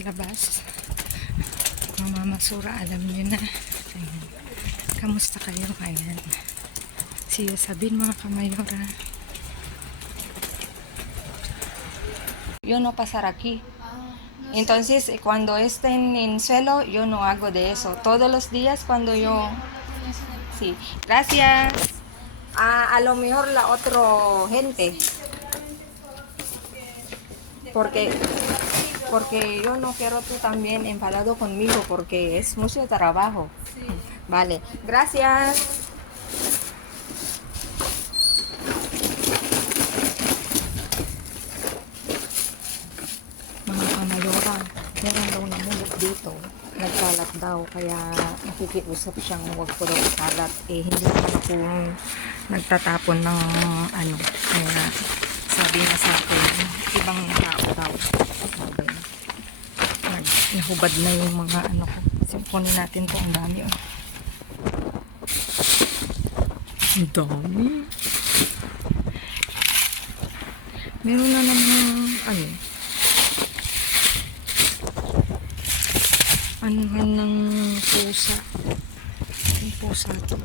sa labas. Mamamasura, alam niyo na. Ayan. Kamusta kayo? Ayan. See you Sabin, mga kamayora. Yo no pasar aquí. Entonces, cuando estén en suelo, yo no hago de eso. Todos los días cuando yo... Sí. Gracias. A lo mejor la otra gente. Porque yo no quiero tú también enfadado conmigo porque es mucho trabajo. Sí. Vale. Gracias. Mga kamayora, meron daw namulot dito. Nagkalat daw, kaya nakikiusap siyang huwag ko daw ikalat. Eh, hindi naman ako nagtatapon ng ano. Kaya sabi niya sa akin, ibang tao daw. Sabi, nahubad na yung mga ano ko. Simponin natin to, ang dami. Oh. Ang dami. Meron na naman ano. Anuhan ng pusa. Ang pusa to.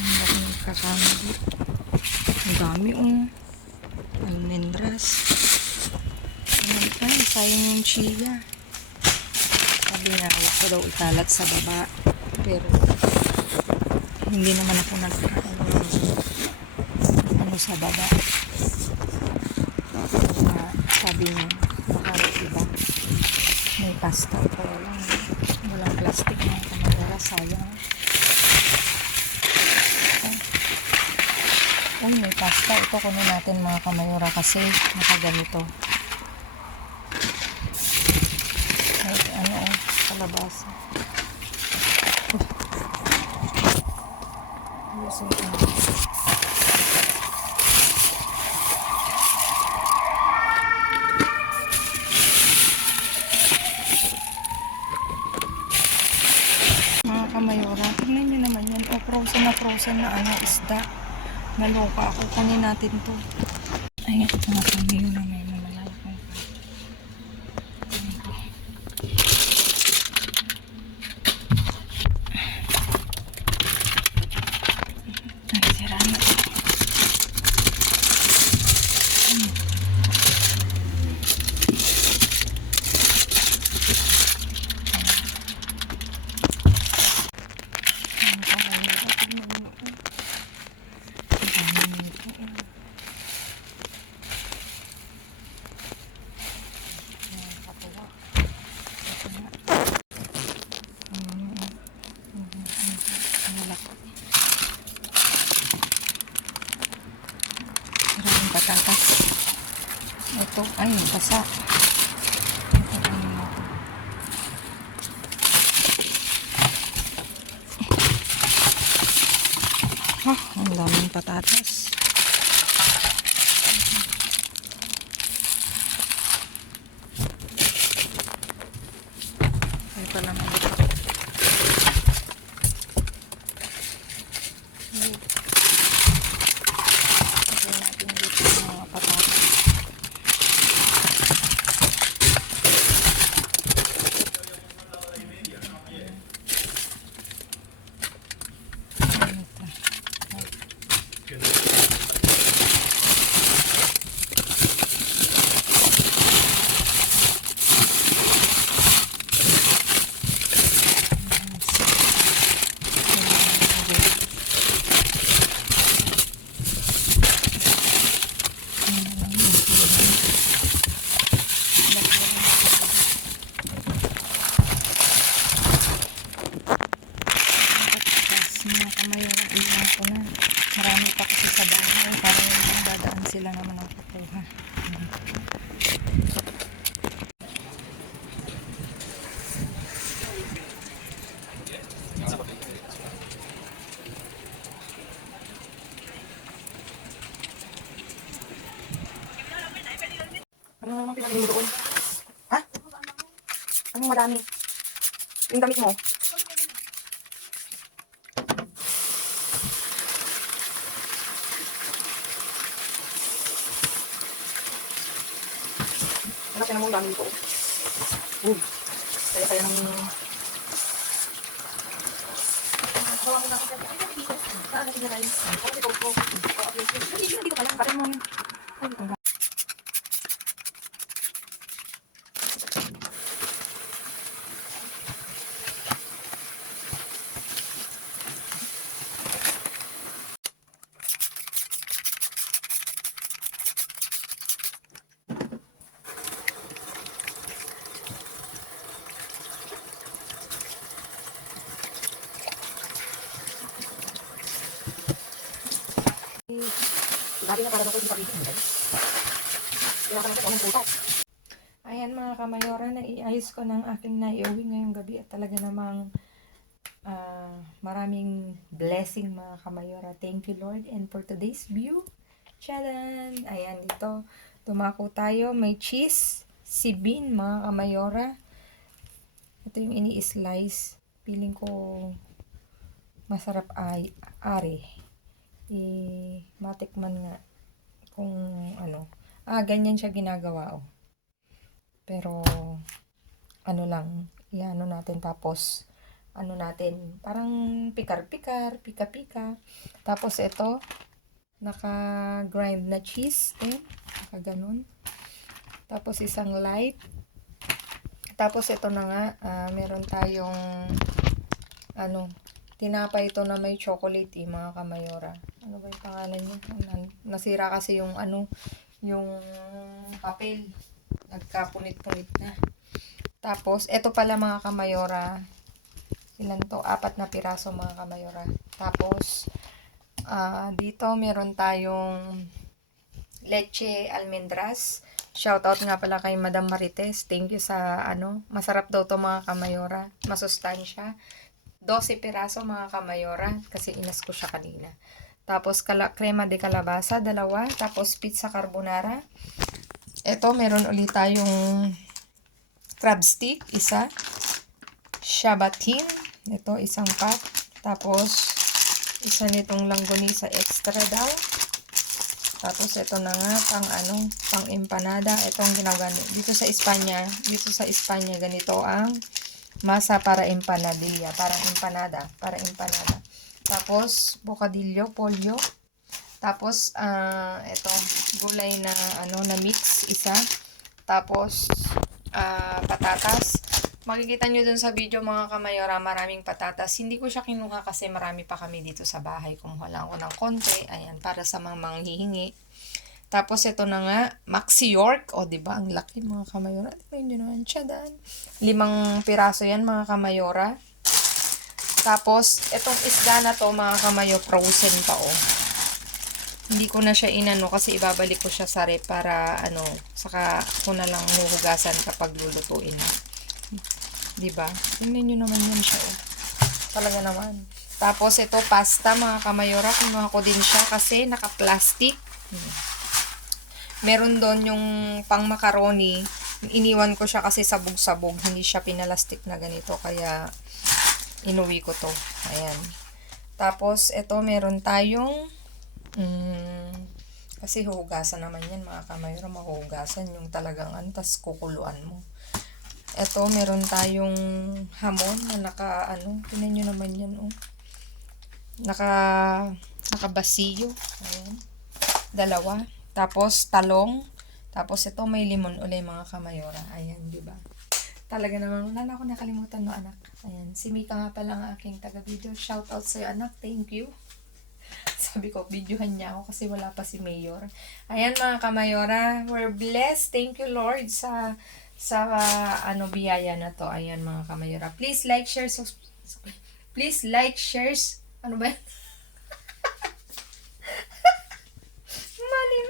Ang dami kakamali. Ang dami almendras. Ay, sayang yung chia. Sabi na, huwag ko daw ikalat sa baba. Pero, hindi naman ako ano sa baba. Sabi niya, baka iba. May pasta ito. Walang plastic na kamagara. Sayang. Uy, may pasta. Ito kunin natin mga kamayora kasi nakaganito. Ay, ano kalabasa. Ayusin ko. Mga kamayora, tignan nyo naman yan. O, frozen na ano, isda. Naloka ako. Kunin natin to. Ay, ito mga kamayora. May mamalaki kong ay, sira na. Maraming patatas. Ito, ay, basa. Ang daming patatas. Ay, pala malito. Marami pa kasi sa bahay para yung dadaan sila naman ang kukuha. Ano naman pinagaling doon? Ha? Anong madami? Yung damit mo? Hanap ka na mo ang dami dito. Kaya ng... Hawa mo na ako. Saan natin na rin? Dito pala. Bakit mo yun? Gabi na para ba ko yung pabigyan mo? Ayan mga kamayora, naiayos ko ng aking naiuwi ngayong gabi at talaga namang maraming blessing mga kamayora. Thank you Lord. And for today's view, charan! Ayan dito, tumako tayo. May cheese, sibin mga kamayora. Ito yung ini-slice. Feeling ko masarap ay ari. Matikman nga kung ano. Ganyan siya ginagawa oh. Pero ano lang, iano natin tapos ano natin, parang pikar-pikar, pika-pika. Tapos ito, naka-grind na cheese din, naka-ganon. Tapos isang light. Tapos ito na nga, meron tayong ano, tinapay ito na may chocolate mga kamayora. Ano ba yung pangalan niya? Nasira kasi yung ano, yung papel. Nagkapunit-punit na. Tapos, ito pala mga kamayora. Ilan to? 4 na piraso mga kamayora. Tapos, dito meron tayong leche almendras. Shoutout nga pala kay Madam Marites. Thank you sa ano. Masarap daw to mga kamayora. Masustansya. 12 piraso mga kamayora. Kasi inas ko siya kanina. Tapos, crema de calabasa, 2. Tapos, pizza carbonara. Ito, meron ulit tayong crab stick, 1. Shabatin. Ito, 1 pack. Tapos, 1 nitong langgonisa extra daw. Tapos, ito na nga, pang empanada. Ito ang ginagano. Dito sa Espanya, ganito ang masa para empanadilla. Para empanada. Tapos, bocadillo, pollo. Tapos, ito, gulay na, na mix, 1. Tapos, patatas. Makikita nyo dun sa video mga kamayora, maraming patatas. Hindi ko siya kinuha kasi marami pa kami dito sa bahay. Kumuha lang ako ng konti. Ayan, para sa mga manghihingi. Tapos, ito na nga, Maxi York. O, diba? Ang laki mga kamayora. Tignan nyo naman siya daan. 5 piraso yan mga kamayora. Tapos, itong isda na to mga kamayo, frozen pa Hindi ko na siya inano kasi ibabalik ko siya sa rep para saka ko na lang huhugasan kapag lulutuin. 'Di ba? Tingnan niyo naman yan siya Talaga naman. Tapos ito pasta mga kamayora, kinuha ko din siya kasi naka-plastic. Meron doon yung pang macaroni. Iniwan ko siya kasi sabog-sabog, hindi siya pinalastik na ganito kaya inuwi ko to. Ayan. Tapos ito meron tayong kasi huhugasan naman yan mga kamayro, mahuhugasan yung talagang tas kukuluan mo. Ito, meron tayong hamon na tinan nyo naman yan nakabasiyo. Ayan. 2. Tapos talong. Tapos ito may limon uli mga kamayora. Ayan, di ba? Talaga naman, wala na ako nakalimutan no anak. Ayan, si Mika nga pala ang aking taga-video. Shoutout sa'yo anak, thank you. Sabi ko, videohan niya ako kasi wala pa si Mayor. Ayan mga kamayora, we're blessed. Thank you Lord sa biyaya na to. Ayan mga kamayora. Please like, share, ano ba yan?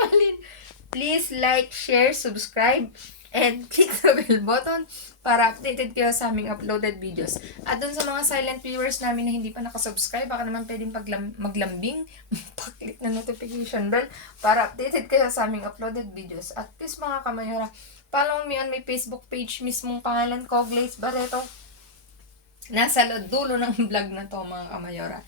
Malin. Please like, share, subscribe, and click the bell button para updated kayo sa aming uploaded videos. At dun sa mga silent viewers namin na hindi pa nakasubscribe, baka naman pwedeng maglambing, pag-click na notification bell para updated kayo sa aming uploaded videos. At please mga kamayora, follow me on my Facebook page, mismong pangalan ko, Glaze Barreto. Nasa dulo ng vlog na to mga kamayora.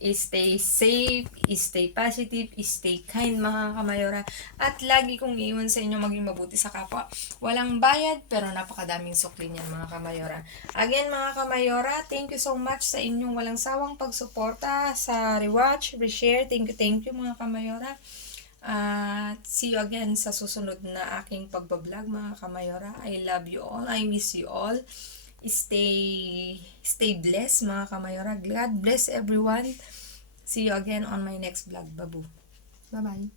Stay safe, stay positive, stay kind mga kamayora. At lagi kong iiwan sa inyo maging mabuti sa kapwa. Walang bayad pero napakadaming sukli niyan mga kamayora. Again mga kamayora, thank you so much sa inyong walang sawang pagsuporta sa rewatch, reshare. Thank you mga kamayora. At see you again sa susunod na aking pagbablog mga kamayora. I love you all. I miss you all. Stay blessed mga kamayora. God bless everyone. See you again on my next vlog. Babu. Bye-bye.